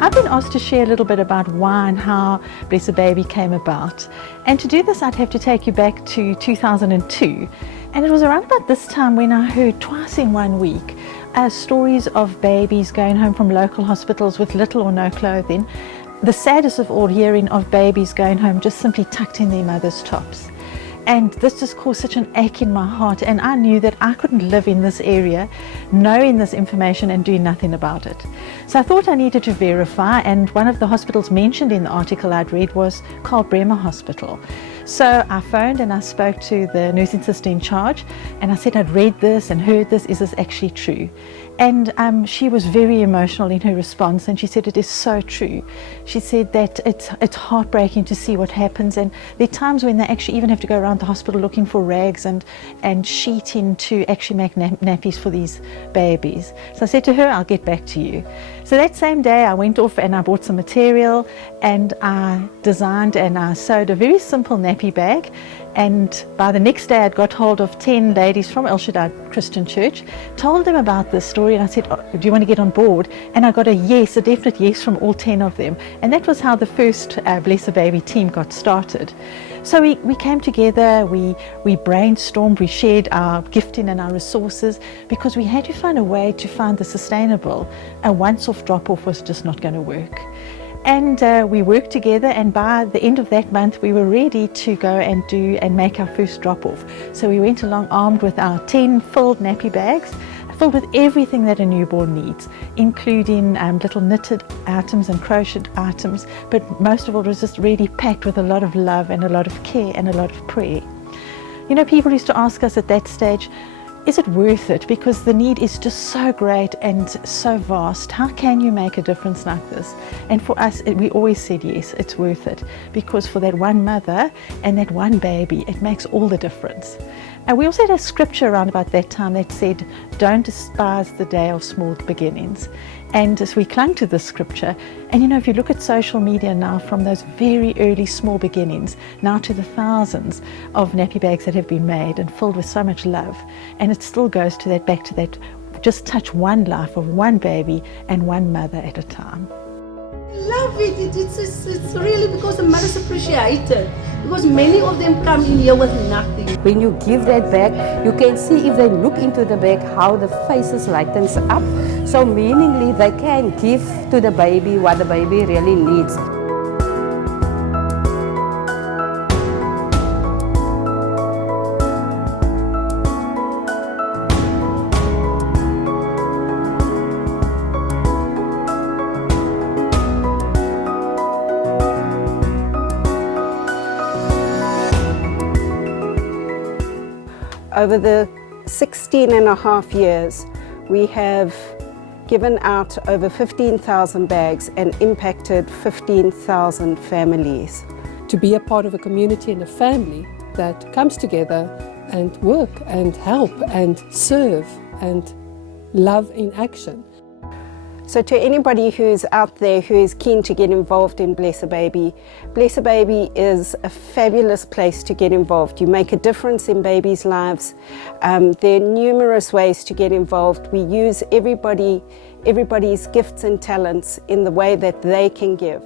I've been asked to share a little bit about why and how Bless a Baby came about. And to do this, I'd have to take you back to 2002. And it was around about this time when I heard twice in 1 week stories of babies going home from local hospitals with little or no clothing. The saddest of all, hearing of babies going home just simply tucked in their mother's tops. And this just caused such an ache in my heart, and I knew that I couldn't live in this area knowing this information and doing nothing about it. So I thought I needed to verify, and one of the hospitals mentioned in the article I'd read was Karl Bremer Hospital. So I phoned and I spoke to the nursing sister in charge, and I said I'd read this and heard this, is this actually true? And she was very emotional in her response, and she said it is so true. She said that it's heartbreaking to see what happens, and there are times when they actually even have to go around the hospital looking for rags and sheeting to actually make nappies for these babies. So I said to her, I'll get back to you. So that same day I went off and I bought some material, and I designed and I sewed a very simple nappy bag. And by the next day I'd got hold of 10 ladies from El Shaddai Christian Church, told them about this story, and I said, oh, do you want to get on board? And I got a yes, a definite yes from all 10 of them. And that was how the first Bless a Baby team got started. So we came together, we brainstormed, we shared our gifting and our resources, because we had to find a way to find the sustainable. A once-off drop-off was just not going to work. And we worked together, and by the end of that month we were ready to go and make our first drop-off. So we went along armed with our 10 filled nappy bags, filled with everything that a newborn needs, including little knitted items and crocheted items, but most of all it was just really packed with a lot of love and a lot of care and a lot of prayer. You know, people used to ask us at that stage, is it worth it? Because the need is just so great and so vast. How can you make a difference like this? And for us, we always said yes, it's worth it. Because for that one mother and that one baby, it makes all the difference. And we also had a scripture around about that time that said, don't despise the day of small beginnings. And as we clung to this scripture, and you know, if you look at social media now, from those very early small beginnings, now to the thousands of nappy bags that have been made and filled with so much love, and it still goes to that, back to that, just touch one life of one baby and one mother at a time. Love it. It's really because the mothers appreciate it. Because many of them come in here with nothing. When you give that bag, you can see if they look into the bag how the faces lightens up. So meaningly they can give to the baby what the baby really needs. Over the 16 and a half years, we have given out over 15,000 bags and impacted 15,000 families. To be a part of a community and a family that comes together and work and help and serve and love in action. So to anybody who's out there who is keen to get involved in Bless a Baby is a fabulous place to get involved. You make a difference in babies' lives. There are numerous ways to get involved. We use everybody's gifts and talents in the way that they can give.